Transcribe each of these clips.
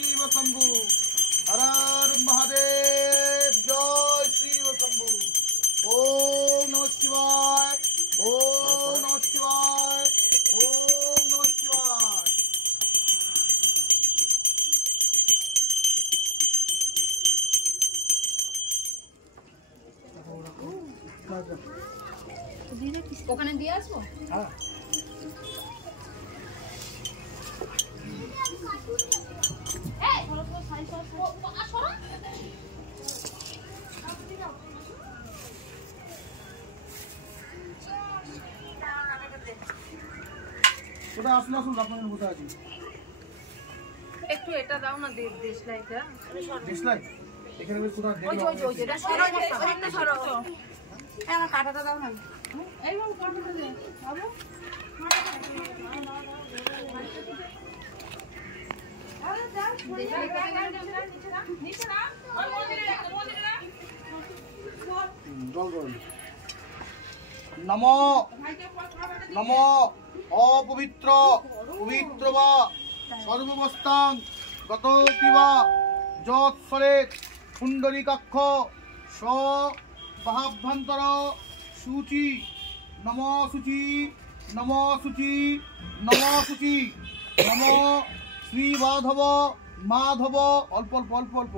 শিব শম্ভু। হর হর মহাদেব, জয় শিব শম্ভু। ওম নমঃ শিবায়, ওম নমঃ শিবায়, ওম নমঃ শিবায়। ওখানে দিয়ে আসবো। হ্যাঁ ওটা আসুন আসুন, আপনার বসে আছি। একটু এটা দাও না, দেশলাইটা। দেশলাই এখানে বেশ কোথাও ওই যে ওই যে ওই যে এটা সরো, একটা সরো। আমার কাঁটাটা দাও না। এই বাবু কাঁটাটা দে বাবু। নমো নমো অপবিত্র পবিত্র বা সর্ববস্তাং গত পিবা যৎসরে কুণ্ডলিকাক্ষ স বাহাভ্যন্তর সূচি নম সূচি নম সূচি নম সূচি নম শ্রী মাধব মাধব অল্প অল্প অল্প অল্প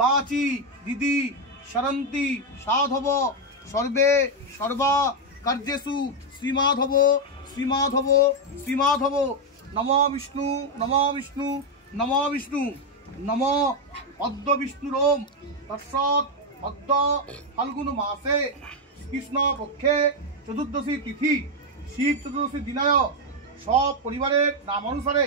বাচি দিদি সরন্তি সাধব সর্বে সর্বা কার্যেষু শ্রীমাধব শ্রীমাধব শ্রীমাধব। নম বিষ্ণু নম বিষ্ণু নম বিষ্ণু নম অদ্য বিষ্ণুরোম তৎসৎ অদ্য ফাল্গুন মাসে কৃষ্ণ পক্ষে চতুর্দশী তিথি শিব চতুর্দশী দিনায় সব পরিবারের নাম অনুসারে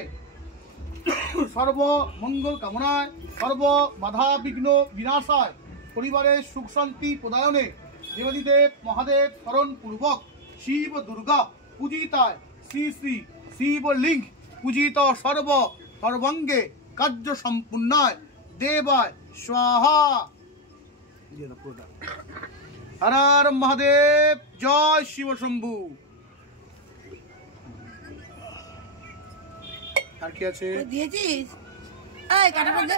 সর্ব মঙ্গল কামনায় সর্ব বাধা বিঘ্ন বিনাশায় পরিবারের সুখ শান্তি প্রদায়নে দেবাদিদেব মহাদেব স্মরণ পূর্বক শিব দুর্গা পূজিতায় শ্রী শ্রী শিবলিঙ্গ পূজিত সর্ব সর্বাঙ্গে কার্য সম্পূর্ণায় দেবায় স্বাহা। হর হর মহাদেব, জয় শিব শম্ভু। আর কি আছে দিয়েছিস? এই কাঁটাটা দে।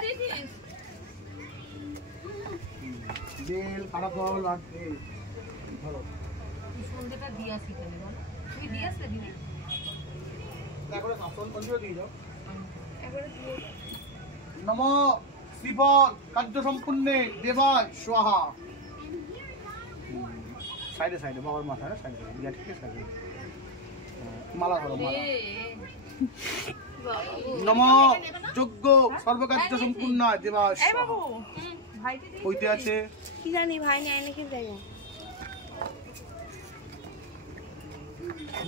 বেল কাটা ফল আর ভালো সন্ধ্যেটা দিয়ে আসি তাহলে বলো। তুমি দিয়ে আসলে দিদি। তারপরে আসল পঞ্জিও দিয়ে যাও। একবারে দিয়ে নম শ্রীফল কার্য সম্পূর্ণে দেবায় স্বাহা। সাইডে সাইডে বাবার মাথায় সাইডে সাইডে ঠিক আছে সাইডে মালা ধরো মালা। নম যজ্ঞ সর্বকার্য সম্পূর্ণ দেবায় স্বাহা। হইতে আছে কি জানি ভাই নাই নাকি জানি।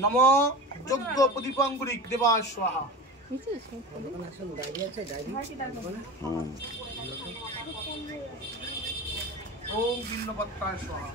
নম যজ্ঞ প্রদীপাঙ্গুলিক দেবায় স্বাহা। ওম বিল্লপত্রায় স্বাহা।